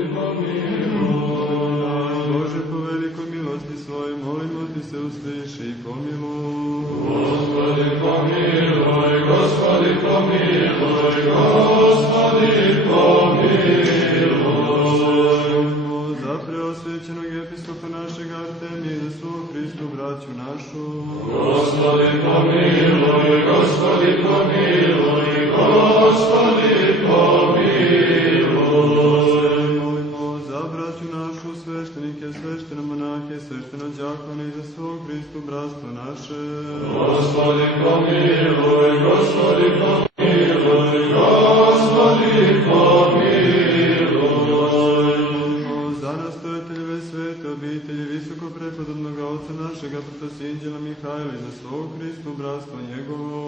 Gospodi pomiluj nas. Bože, po velikoj milosti svojoj, molimo ti se, usliši i pomiluj. Gospodi pomiluj, Gospodi pomiluj, Gospodi pomiluj. Molimo za preosvećenog episkopa našeg Artemija i za svu Hristu braću našu. Gospodi pomiluj, Gospodi pomiluj, Gospodi pomiluj. Molimo za braću našu, sveštenike, sveštenomonahe, sveštenođakone i za svo Hristu bratstvo naše. Gospodi pomiluj, Gospodi pomiluj, Gospodi pomiluj. Molimo za nastojateljeve svete obitelji visoko prepodobnog oca našega protosinđela Mihajla i za svog Hristu bratstva njegovo.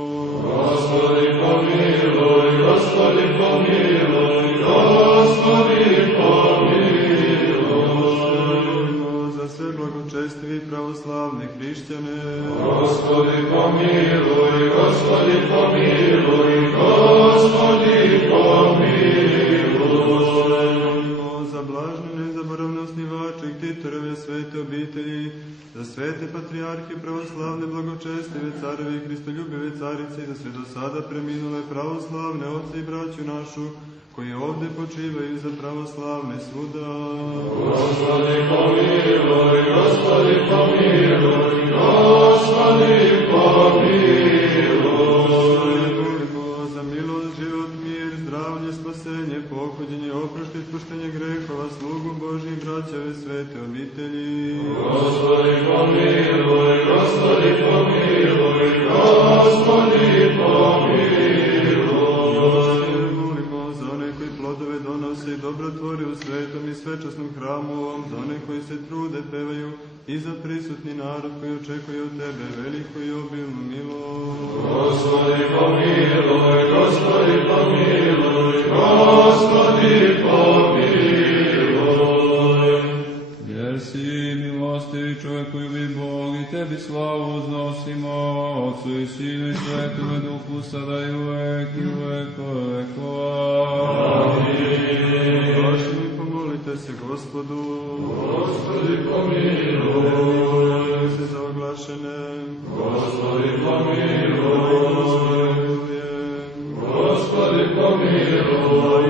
Gospodi pomiluj, Gospodi pomiluj, Gospodi pomiluj. Molimo za sve blagočestive i pravoslavne hrišćane. Gospodi pomiluj, Gospodi pomiluj, Gospodi pomiluj. Molimo za blažne nezaboravne osnivače i ktitorove svete obitelji, za svete patrijarhe, pravoslavne blagočestive, careve i hristoljubive carice i za sve do sada preminule pravoslavne oce i braću našu, koji ovde počivaju za pravoslavne svuda. Gospodi pomiluj, Gospodi pomiluj, Gospodi pomiluj. Molimo za milost, život, mir, zdravlje, spasenje, pohođenje, oproštaj, ispuštenje grehova, slugu Božih braćave svete obitelji. Gospodi pomiluj, Gospodi pomiluj, Gospodi pomiluj. Plodove donose i dobrotvore u svetom i svečasnom hramu ovom, za one koji se trude, pevaju i za prisutni narod koji očekuje od tebe veliku i obilnu milost. Gospodi pomiluj, Gospodi pomiluj, Gospodi pomiluj. Jer si milostivi čovjeku ljubi Bog i tebi slavu uznosimo, Otcu i Sinu i Svetome Duhu, sada i uvek i uvekove vekova. Amin. Pomolite se Gospodu. Gospodi pomiluj. Se za oglašene. Gospodi pomiluj. Gospodi pomiluj.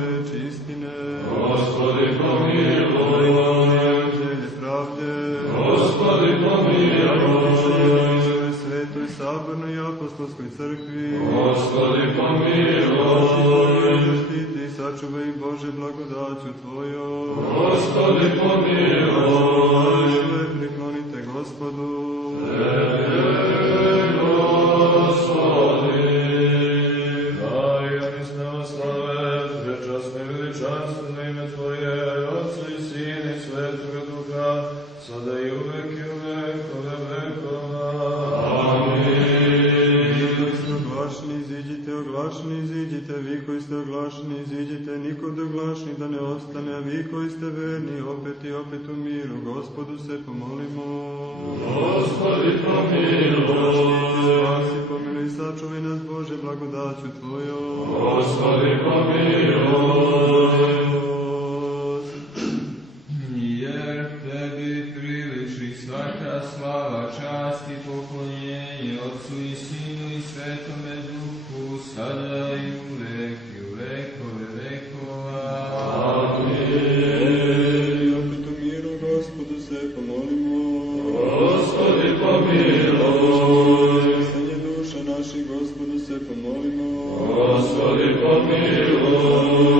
Reči istine. Gospodi pomiluj. Želje pravde. Gospodi pomiluj. Svetoj sabornoj apostolskoj crkvi. Gospodi pomiluj. Zaštiti i sačuvaj Bože blagodaću Tvojom. Gospodi pomiluj. Sve priklonite Gospodu. Gospodi. Daj janisne oslave, prečasne veličanstveno ime Tvoje, Otcu i Sinu i Svetoga Duha, sada i uvek i uvekove vekova. Oglašeni, iziđite, vi koji ste oglašeni, iziđite, niko da oglašeni da ne ostane, a vi koji ste verni, opet i opet u miru, Gospodu se pomolimo. Gospodi pomiluj. Spasi, pomiluj, sačuvaj nas, Bože, blagodaću Tvojom. Gospodi pomiluj. Jer Tebi priliči svaka slava, čast i poklonjenje, Otcu i Sinu i Svetome Duhu, sada i uvek i u vekove vekova. Amin. I opet u miru, Gospodu se pomolimo. Gospodi pomiluj. Spasanje duša naših, Gospodu se pomolimo. Gospodi pomiluj.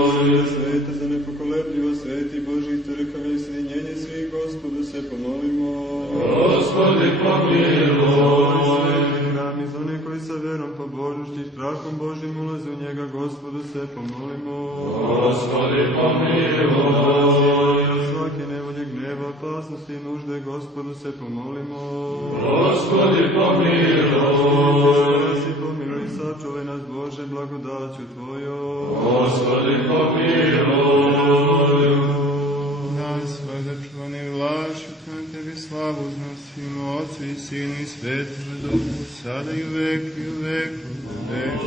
Sveta za nepokolepljivo sveti Božih crkava i sjedinjenje svih, Gospodu se pomolimo. Gospodi pomiluj. Sveti hram i za one koji sa verom, pobožnošću i strahom Božim ulaze u njega, Gospodu se pomolimo. Gospodi pomiluj. Svake nevolje, gneva, opasnosti i nužde, Gospodu se pomolimo. Gospodi pomiluj. Si pomiluj, sačuvaj nas, Bože, blagodaću Tvojom. Gospodi pomiluj. Nas, vazačuvani vlašu, kao Tebi slavu uznosimo, Otcu i Sinu i Svetome Duhu, sada i uvek i uvek. Amin.